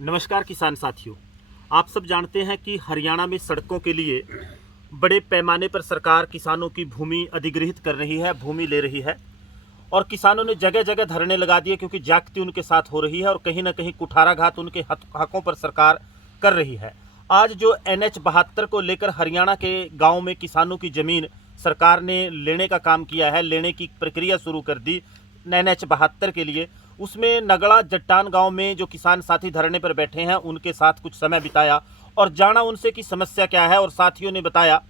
नमस्कार किसान साथियों। आप सब जानते हैं कि हरियाणा में सड़कों के लिए बड़े पैमाने पर सरकार किसानों की भूमि अधिग्रहित कर रही है, भूमि ले रही है और किसानों ने जगह जगह धरने लगा दिए क्योंकि ज्यादती उनके साथ हो रही है और कहीं ना कहीं कुठाराघात उनके हकों पर सरकार कर रही है। आज जो NH-72 को लेकर हरियाणा के गाँव में किसानों की ज़मीन सरकार ने लेने का काम किया है, लेने की प्रक्रिया शुरू कर दी NH-72 के लिए। उसमें नगड़ा जट्टान गांव में जो किसान साथी धरने पर बैठे हैं उनके साथ कुछ समय बिताया और जाना उनसे कि समस्या क्या है। और साथियों ने बताया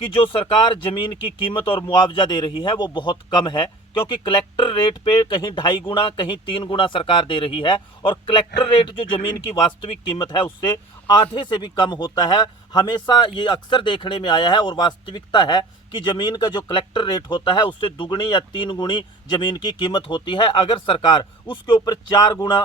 कि जो सरकार ज़मीन की कीमत और मुआवजा दे रही है वो बहुत कम है, क्योंकि कलेक्टर रेट पे कहीं 2.5 गुना कहीं 3 गुना सरकार दे रही है और कलेक्टर रेट जो ज़मीन की वास्तविक कीमत है उससे आधे से भी कम होता है। हमेशा ये अक्सर देखने में आया है और वास्तविकता है कि ज़मीन का जो कलेक्टर रेट होता है उससे 2 गुनी या 3 गुनी ज़मीन की कीमत होती है। अगर सरकार उसके ऊपर 4 गुना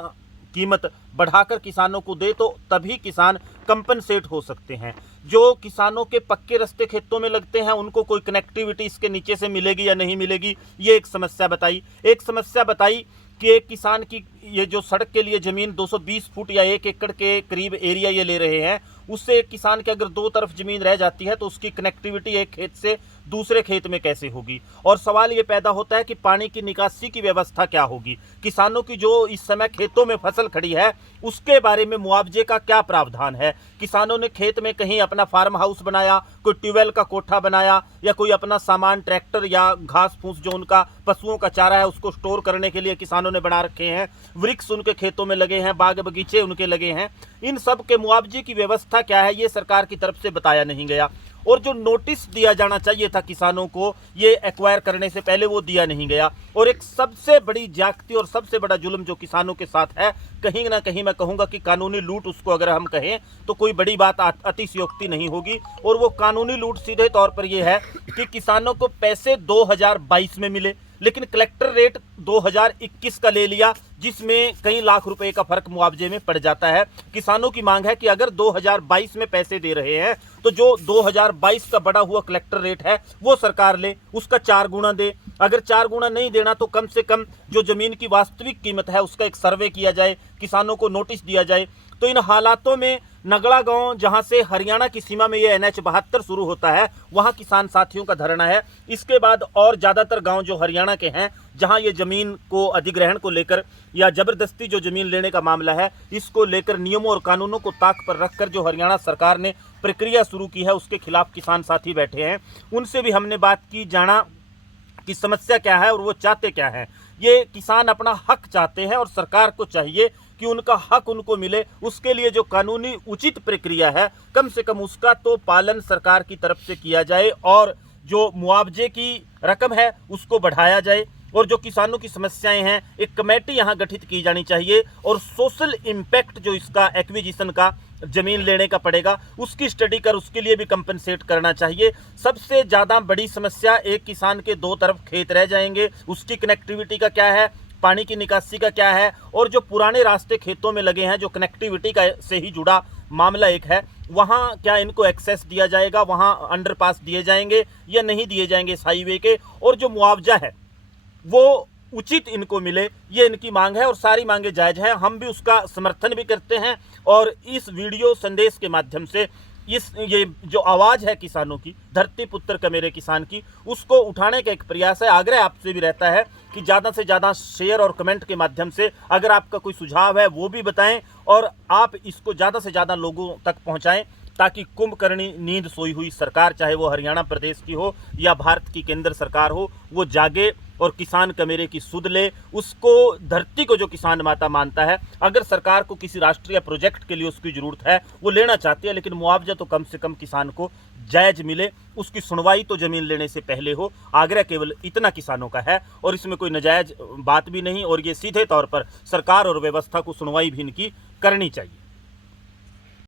कीमत बढ़ाकर किसानों को दे तो तभी किसान कंपनसेट हो सकते हैं। जो किसानों के पक्के रास्ते खेतों में लगते हैं उनको कोई कनेक्टिविटी इसके नीचे से मिलेगी या नहीं मिलेगी, ये एक समस्या बताई। एक समस्या बताई कि एक किसान की ये जो सड़क के लिए ज़मीन 220 फुट या 1 एकड़ के करीब एरिया ये ले रहे हैं, उससे एक किसान के अगर 2 तरफ ज़मीन रह जाती है तो उसकी कनेक्टिविटी एक खेत से दूसरे खेत में कैसे होगी। और सवाल ये पैदा होता है कि पानी की निकासी की व्यवस्था क्या होगी। किसानों की जो इस समय खेतों में फसल खड़ी है उसके बारे में मुआवजे का क्या प्रावधान है। किसानों ने खेत में कहीं अपना फार्म हाउस बनाया, कोई ट्यूबवेल का कोठा बनाया या कोई अपना सामान ट्रैक्टर या घास फूस जो उनका पशुओं का चारा है उसको स्टोर करने के लिए किसानों ने बना रखे हैं। वृक्ष उनके खेतों में लगे हैं, बाग बगीचे उनके लगे हैं। इन सब के मुआवजे की व्यवस्था क्या है ये सरकार की तरफ से बताया नहीं गया। और जो नोटिस दिया जाना चाहिए था किसानों को ये एक्वायर करने से पहले वो दिया नहीं गया। और एक सबसे बड़ी ज्यादती और सबसे बड़ा जुल्म जो किसानों के साथ है, कहीं ना कहीं मैं कहूँगा कि कानूनी लूट उसको अगर हम कहें तो कोई बड़ी बात अतिशयोक्ति नहीं होगी। और वो कानूनी लूट सीधे तौर पर ये है कि किसानों को पैसे 2022 में मिले लेकिन कलेक्टर रेट 2021 का ले लिया, जिसमें कई लाख रुपए का फर्क मुआवजे में पड़ जाता है। किसानों की मांग है कि अगर 2022 में पैसे दे रहे हैं तो जो 2022 का बढ़ा हुआ कलेक्टर रेट है वो सरकार ले, उसका 4 गुना दे। अगर 4 गुना नहीं देना तो कम से कम जो जमीन की वास्तविक कीमत है उसका एक सर्वे किया जाए, किसानों को नोटिस दिया जाए। तो इन हालातों में नगड़ा गांव जहां से हरियाणा की सीमा में ये NH-72 शुरू होता है वहां किसान साथियों का धरना है। इसके बाद और ज़्यादातर गांव जो हरियाणा के हैं जहां ये ज़मीन को अधिग्रहण को लेकर या ज़बरदस्ती जो ज़मीन लेने का मामला है इसको लेकर नियमों और कानूनों को ताक पर रखकर जो हरियाणा सरकार ने प्रक्रिया शुरू की है उसके खिलाफ किसान साथी बैठे हैं। उनसे भी हमने बात की, जाना कि समस्या क्या है और वो चाहते क्या है। ये किसान अपना हक चाहते हैं और सरकार को चाहिए कि उनका हक उनको मिले। उसके लिए जो कानूनी उचित प्रक्रिया है कम से कम उसका तो पालन सरकार की तरफ से किया जाए और जो मुआवजे की रकम है उसको बढ़ाया जाए। और जो किसानों की समस्याएं हैं एक कमेटी यहाँ गठित की जानी चाहिए और सोशल इम्पैक्ट जो इसका एक्विजिशन का ज़मीन लेने का पड़ेगा उसकी स्टडी कर उसके लिए भी कंपनसेट करना चाहिए। सबसे ज़्यादा बड़ी समस्या एक किसान के 2 तरफ खेत रह जाएंगे, उसकी कनेक्टिविटी का क्या है, पानी की निकासी का क्या है। और जो पुराने रास्ते खेतों में लगे हैं जो कनेक्टिविटी का से ही जुड़ा मामला एक है, वहाँ क्या इनको एक्सेस दिया जाएगा, वहाँ अंडरपास दिए जाएंगे या नहीं दिए जाएंगे इस हाईवे के। और जो मुआवजा है वो उचित इनको मिले, ये इनकी मांग है और सारी मांगे जायज़ हैं। हम भी उसका समर्थन भी करते हैं और इस वीडियो संदेश के माध्यम से ये जो आवाज़ है किसानों की, धरती पुत्र का मेरे किसान की, उसको उठाने का एक प्रयास है। आग्रह आपसे भी रहता है कि ज़्यादा से ज़्यादा शेयर और कमेंट के माध्यम से अगर आपका कोई सुझाव है वो भी बताएं और आप इसको ज़्यादा से ज़्यादा लोगों तक पहुंचाएं ताकि कुंभकर्णी नींद सोई हुई सरकार, चाहे वो हरियाणा प्रदेश की हो या भारत की केंद्र सरकार हो, वो जागे और किसान कमेरे की सुध ले। उसको धरती को जो किसान माता मानता है, अगर सरकार को किसी राष्ट्रीय प्रोजेक्ट के लिए उसकी ज़रूरत है वो लेना चाहती है, लेकिन मुआवजा तो कम से कम किसान को जायज़ मिले, उसकी सुनवाई तो ज़मीन लेने से पहले हो। आग्रह केवल इतना किसानों का है और इसमें कोई नाजायज़ बात भी नहीं और ये सीधे तौर पर सरकार और व्यवस्था को सुनवाई भी इनकी करनी चाहिए।